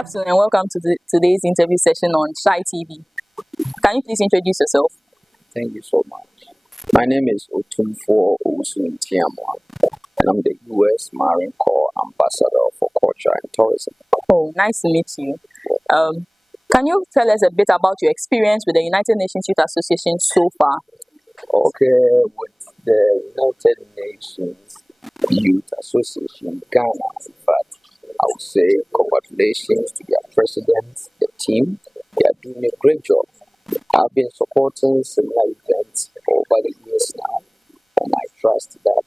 afternoon and welcome to today's interview session on Shy TV. Can you please introduce yourself? Thank you so much. My name is Otumfuo Owusu Ntiamoah, and I'm the U.S. Marine Corps Ambassador for Culture and Tourism. Oh, nice to meet you. Can you tell us a bit about your experience with the United Nations Youth Association so far? Okay, with the United Nations Youth Association Ghana, in fact, I would say congratulations to their president, the team. They are doing a great job. I've been supporting similar events over the years now, and I trust that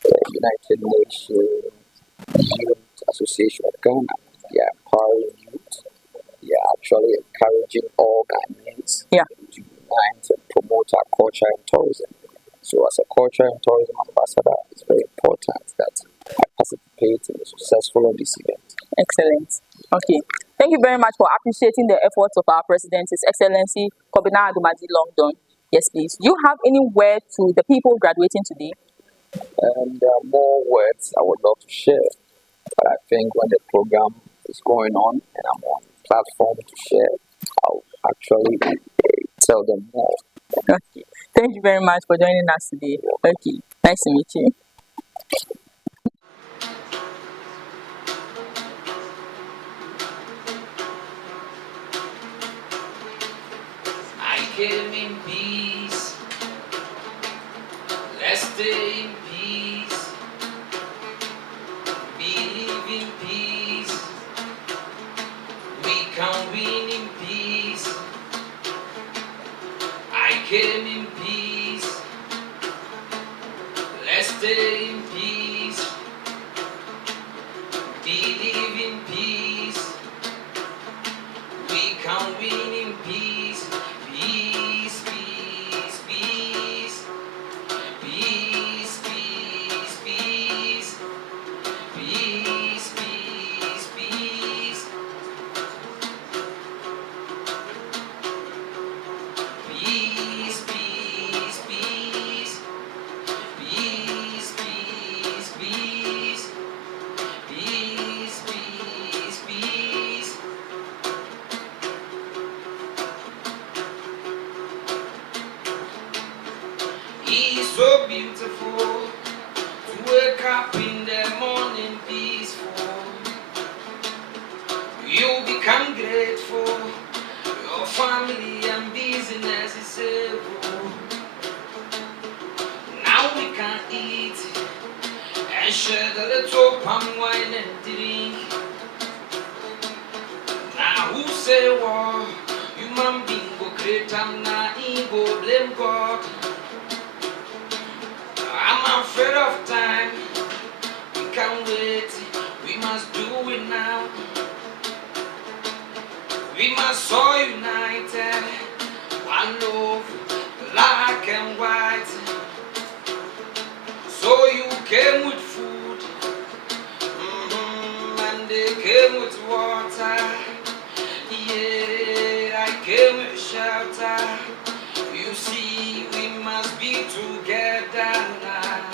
the United Nations Youth Association of Ghana, they are empowering youth. They are actually encouraging all Ghanaians to unite and promote our culture and tourism. So as a culture and tourism ambassador, it's very important that I participate in the successful of this event. Excellent. Okay. Thank you very much for appreciating the efforts of our President, His Excellency Kobina Adumaji Longdon. Yes, please. Do you have any word to the people graduating today? There are more words I would love to share, but I think when the program is going on and I'm on the platform to share, I'll actually tell them more. Okay. Thank you very much for joining us today. Okay. Nice to meet you. I came in peace. Let's stay in peace. Believe in peace. We can win in peace. I came in peace. Let's stay in peace. Believe in peace. We can win in peace. Peace, peace, peace. Peace, peace, peace. Peace, peace, peace. Peace, peace, peace. Peace, peace, peace. Peace, peace, peace. It's so beautiful to wake up in the morning peaceful. You become grateful. Your family and business is able. Now we can eat and share the little palm wine and drink. Now who say war? Human being go create and now go blame God. I'm afraid of time. We can't wait. We must do it now. We must all united. One love, black and white. So you came with food, and they came with water. Yeah, I came with shelter. You see, we must be together now.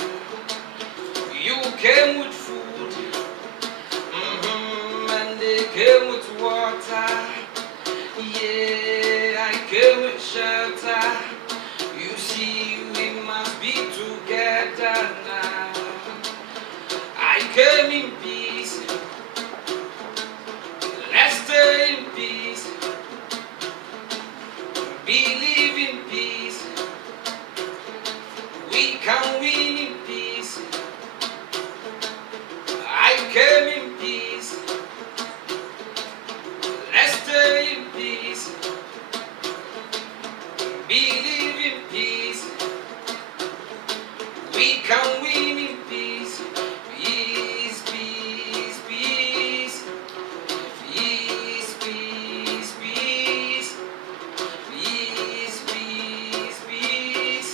You came with food, and they came with water. Yeah, I came with shelter. You see, we must be together now. I came in peace. Let's stay in peace. Believe in peace. We can win in peace. I came in peace. Let's stay in peace. Believe in peace. We can win in peace. Peace, peace, peace. Peace, peace, peace. Peace, peace, peace.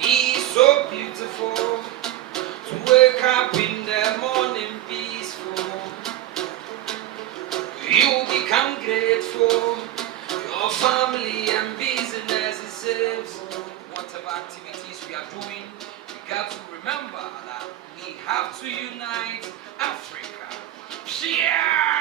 It's so beautiful to wake up in the morning peaceful. grateful. Your family and business is safe. Whatever activities we are doing, we got to remember that we have to unite Africa. Yeah!